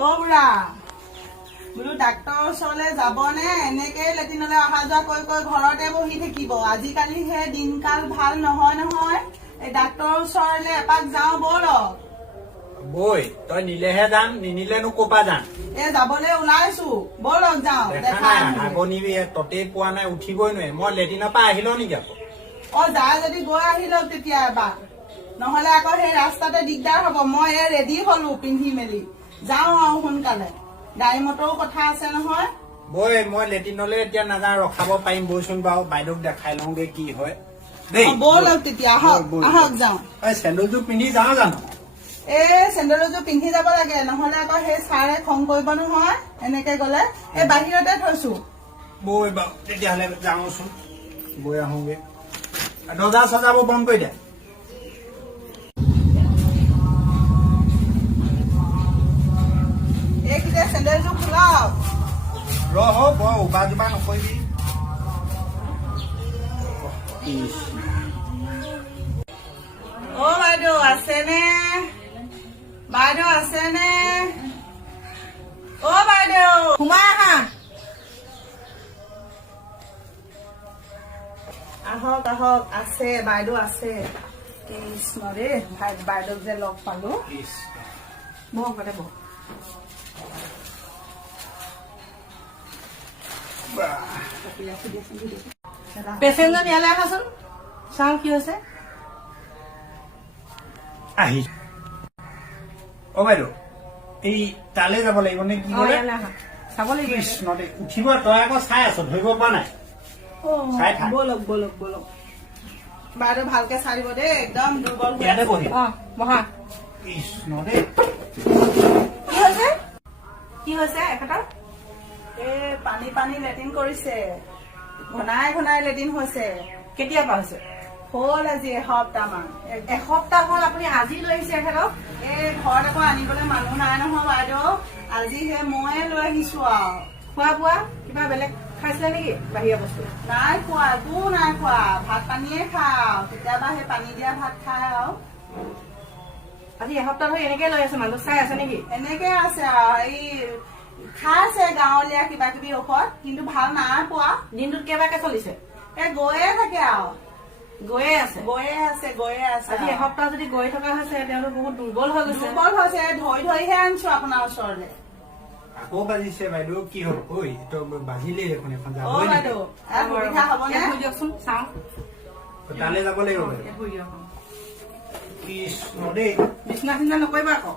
অ' বুঢ়া বোলো ডাক্তৰৰ ওচৰলৈ যাবনে এনেকেই লেট্ৰিনলৈ অহা যোৱা কৰি ঘৰতে বহি থাকিব? আজিকালি সেই দিনকাল ভাল নহয় নহয়। এই ডাক্তৰৰ ওচৰলৈ এপাক যাওঁ ব'লক। বৈ তই নিলেহে যাম, নিনিলেনো ক'পা যাম? যাবলৈ ওলাইছো, ব'লক যাওঁ। দেখা নাই আগনিবি ততেই পোৱা নাই, উঠিবই নোৱাৰে। মই লেট্ৰিনৰ পৰা আহিলো নেকি আকৌ? যায় যদি গৈ আহি লওক তেতিয়া এবাৰ, নহলে আকৌ সেই ৰাস্তাতে দিগদাৰ হব। মই ৰেডি হলো পিন্ধি মেলি যাওঁ আৰু সোনকালে, গাড়ী মটৰো কথা আছে নহয়। বৈ মই লেট্ৰিনলৈ এতিয়া নাযাওঁ, ৰখাব পাৰিম বৈচোন বাৰু, বাইদেউক দেখাই লওঁগে কি হয় দেই। ব'লক তেতিয়া, আহক যাওঁ। চেণ্ডেলযোৰ পিন্ধি যাওঁ জানো? চেণ্ডেলযোৰ পিন্ধি যাব লাগে, নহলে আকৌ সেই ছাৰে খং কৰিব নহয় এনেকে গলে। বাহিৰতে থৈছো। বৈ বাৰু তেতিয়াহ'লে যাওঁচোন, গৈ আহোগে। দৰ্জা চজাবোৰ বন্ধ কৰি দে। এইকেইটা চেণ্ডেলযোৰ খোলাওক। ৰহ বৰ উবা জোবা নকৰিবি। বাইদেউ আছেনে? বাইদেউ আছেনে? বাইদেউ সোমাই আহা। আহক আহক, আছে বাইদেউ আছে। কৃষ্ণ দেই, বাইদেউক যে লগ পালো। বহক বাইদেউ বহক। পেচেণ্টজন ইয়ালৈ আহাচোন, চাওঁ কি হৈছে। আহি বাইদেউ এই তালৈ যাব লাগিব নে কি? চাব লাগিব। কৃষ্ণ দেই, উঠিব। তই আকৌ চাই আছ, ধৰিব পৰা নাই। ব'লক ব'লক ব'লক। বাইদেউ ভালকে চাই দিব দেই, একদম দুৰ্বল। ইয়াতে বহি। বহা। কৃষ্ণ দেই, কি হৈছে? কি হৈছে এখেতৰ? পানী পানী লেট্ৰিন কৰিছে, ঘনাই ঘনাই লেট্ৰিন হৈছে। কেতিয়াৰ পৰা হৈছে? হ'ল আজি এসপ্তাহ মান। এসপ্তাহ হ'ল আপুনি আজি লৈ আহিছে এখেতক? ঘৰত আকৌ আনিবলৈ মানুহ নাই নহয় বাইদেউ, আজি ময়ে লৈ আহিছো আৰু। খোৱা বোৱা কিবা বেলেগ খাইছিলে নেকি? বাহিৰা বস্তু নাই খোৱা, একো নাই খোৱা। ভাত পানীয়ে খাওঁ, কেতিয়াবা সেই পানী দিয়া ভাত খাই আৰু। আজি এসপ্তাহ ধৰি এনেকে লৈ আছে, মানুহ চাই আছে নেকি? এনেকে আছে আৰু। খাইছে গাঁৱলীয়া কিবা কিবি ঔষধ, কিন্তু ভাল নাই পোৱা। দিনটোত কেইবাকে চলিছে? গৈয়ে থাকে আৰু। গৈয়ে আছে আজি এসপ্তাহ যদি গৈ থকা হৈছে, তেওঁলোক বহুত দুৰ্বল হৈ গৈছে। ধৰি ধৰিহে আনিছো আপোনাৰ ওচৰলৈ। আকৌ বাজিছে বাইদেউ, কি হ'ল? বাজিলেই দেখোন এখন। বাইদেউ সুবিধা হবনে? শুই দিয়কচোন, চাওঁ। তালৈ যাব লাগিব। শুই দিয়ক। কৃষ্ণ দেই, বিচনা চিচনা নকৰিবা আকৌ।